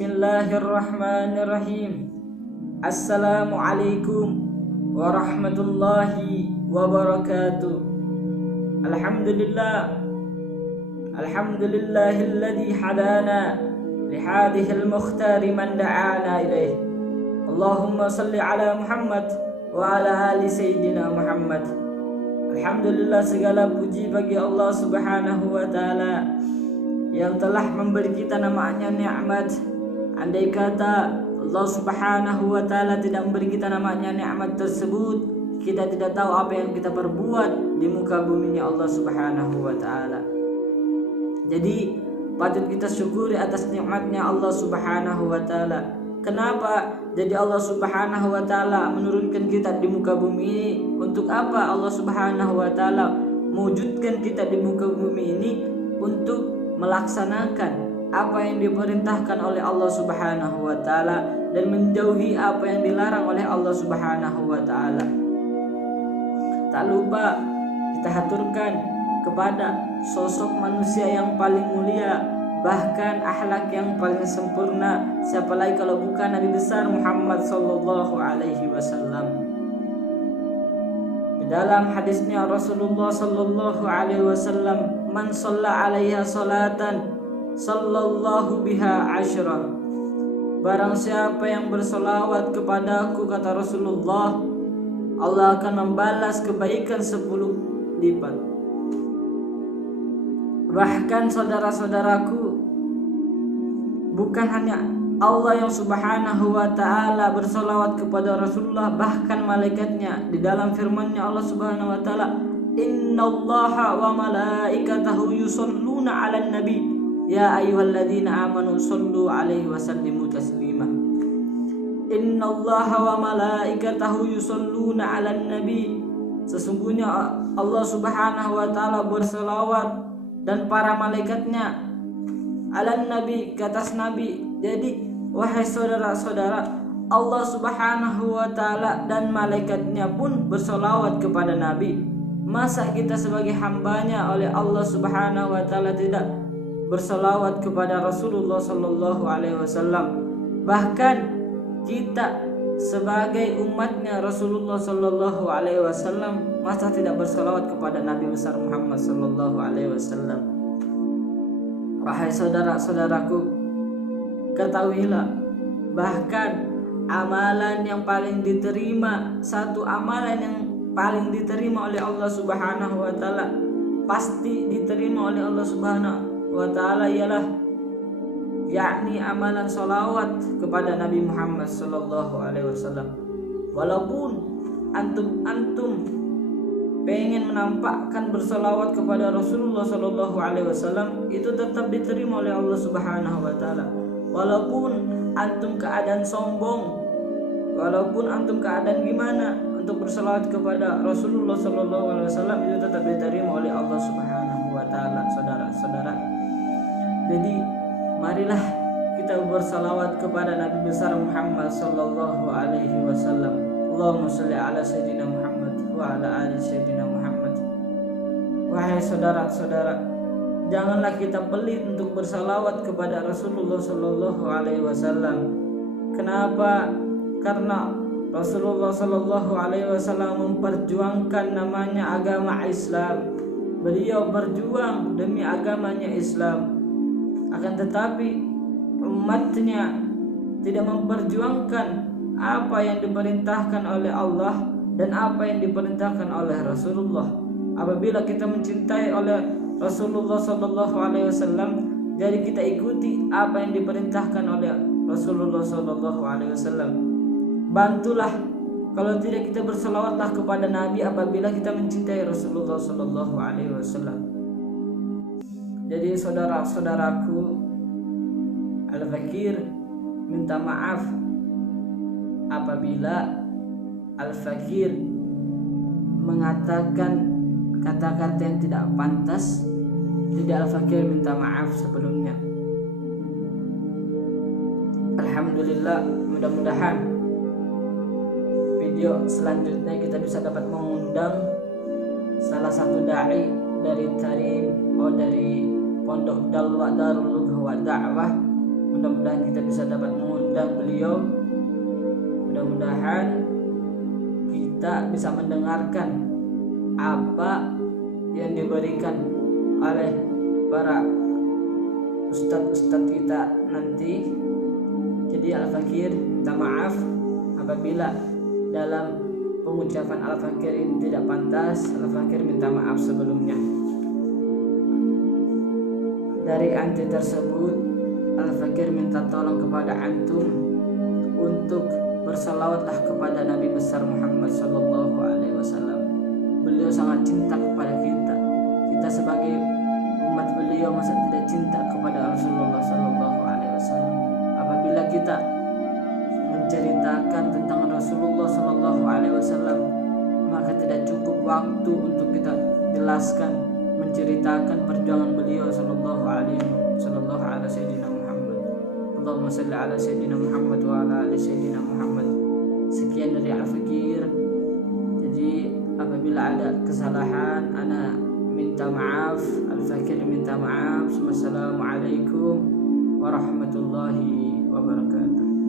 Bismillahirrahmanirrahim. Assalamualaikum warahmatullahi wabarakatuh. Alhamdulillahilladzi hadana lihadihil mukhtari man da'ana ilaih. Allahumma salli ala Muhammad wa ala ali Sayyidina Muhammad. Alhamdulillah, segala puji bagi Allah Subhanahu wa ta'ala yang telah memberi kita namanya nikmat. Andai kata Allah Subhanahu wa ta'ala tidak memberi kita namanya nikmat tersebut, kita tidak tahu apa yang kita perbuat di muka buminya Allah Subhanahu wa ta'ala. Jadi patut kita syukuri atas nikmatnya Allah Subhanahu wa ta'ala. Kenapa? Jadi Allah Subhanahu wa ta'ala menurunkan kita di muka bumi ini. Untuk apa Allah Subhanahu wa ta'ala mewujudkan kita di muka bumi ini? Untuk melaksanakan apa yang diperintahkan oleh Allah Subhanahu wa ta'ala dan menjauhi apa yang dilarang oleh Allah Subhanahu wa ta'ala. Tak lupa kita haturkan kepada sosok manusia yang paling mulia, bahkan akhlak yang paling sempurna. Siapa lagi kalau bukan Nabi besar Muhammad sallallahu alaihi wasallam. Di dalam hadisnya Rasulullah sallallahu alaihi wasallam, man shalla alaiha salatan sallallahu biha asyra. Barang siapa yang bersolawat kepadaku, kata Rasulullah, Allah akan membalas kebaikan 10 lipat. Bahkan saudara-saudaraku, bukan hanya Allah yang Subhanahu wa ta'ala bersolawat kepada Rasulullah, bahkan malaikatnya. Di dalam firman-Nya Allah Subhanahu wa ta'ala, innallaha wa malaikatahu yusholluna 'alan nabi ya ayyuhalladzina amanu shollu 'alaihi wa sallimu taslima. Innallaha wa malaikatahu yusholluna 'alan nabi. Sesungguhnya Allah Subhanahu wa ta'ala berselawat dan para malaikatnya 'alan nabi, ke atas nabi. Jadi wahai saudara-saudara, Allah Subhanahu wa ta'ala dan malaikatnya pun bersolawat kepada nabi. Masa kita sebagai hambanya oleh Allah Subhanahu wa ta'ala tidak bersolawat kepada Rasulullah sallallahu alaihi wasallam? Bahkan kita sebagai umatnya Rasulullah sallallahu alaihi wasallam, masa tidak bersolawat kepada Nabi besar Muhammad sallallahu alaihi wasallam? Wahai saudara-saudaraku, ketahuilah, bahkan amalan yang paling diterima, satu amalan yang paling diterima oleh Allah Subhanahu wa ta'ala, pasti diterima oleh Allah Subhanahu wa ta'ala, ialah yakni amalan solawat kepada Nabi Muhammad sallallahu alaihi wasallam. Walaupun antum pengen menampakkan bersolawat kepada Rasulullah sallallahu alaihi wasallam, itu tetap diterima oleh Allah Subhanahu wa ta'ala. Walaupun antum keadaan sombong, walaupun antum keadaan gimana untuk bersolawat kepada Rasulullah sallallahu alaihi wasallam, itu tetap diterima oleh Allah Subhanahu wa ta'ala, saudara-saudara. Jadi marilah kita bersalawat kepada Nabi besar Muhammad sallallahu alaihi wasallam. Allahumma shalli ala Sayyidina Muhammad wa ala ali Sayyidina Muhammad. Wahai saudara-saudara, janganlah kita pelit untuk bersalawat kepada Rasulullah sallallahu alaihi wasallam. Kenapa? Karena Rasulullah sallallahu alaihi wasallam memperjuangkan namanya agama Islam. Beliau berjuang demi agamanya Islam. Akan tetapi umatnya tidak memperjuangkan apa yang diperintahkan oleh Allah dan apa yang diperintahkan oleh Rasulullah. Apabila kita mencintai oleh Rasulullah sallallahu alaihi wasallam, jadi kita ikuti apa yang diperintahkan oleh Rasulullah sallallahu alaihi wasallam. Bantulah, kalau tidak kita berselawatlah kepada Nabi apabila kita mencintai Rasulullah sallallahu alaihi wasallam. Jadi saudara-saudaraku, Al-Fakir minta maaf apabila Al-Fakir mengatakan kata-kata yang tidak pantas. Jadi Al-Fakir minta maaf sebelumnya. Alhamdulillah, mudah-mudahan video selanjutnya kita bisa dapat mengundang salah satu dai dari Pondok Darul Lughah wa Da'wah Mudah-mudahan kita bisa dapat mengundang beliau. Mudah-mudahan kita bisa mendengarkan apa yang diberikan oleh para ustadz-ustadz kita nanti. Jadi Al-Fakir minta maaf apabila dalam pengucapan Al-Fakir ini tidak pantas. Al-Fakir minta maaf sebelumnya. Dari anti tersebut, Al-Fakir minta tolong kepada antum untuk bersalawatlah kepada Nabi besar Muhammad sallallahu alaihi wasallam. Beliau sangat cinta kepada kita. Kita sebagai umat beliau masa tidak cinta kepada Rasulullah sallallahu alaihi wasallam. Apabila kita menceritakan tentang Rasulullah sallallahu alaihi wasallam, maka tidak cukup waktu untuk kita jelaskan menceritakan perjuangan beliau sallallahu alaihi sayyidina Muhammad. Allahumma salli ala sayyidina Muhammad wa ala ali sayyidina Muhammad. Sekian dari Al-Fakir. Jadi apabila ada kesalahan, ana minta maaf, Al-Fakir minta maaf. Wassalamualaikum warahmatullahi wabarakatuh.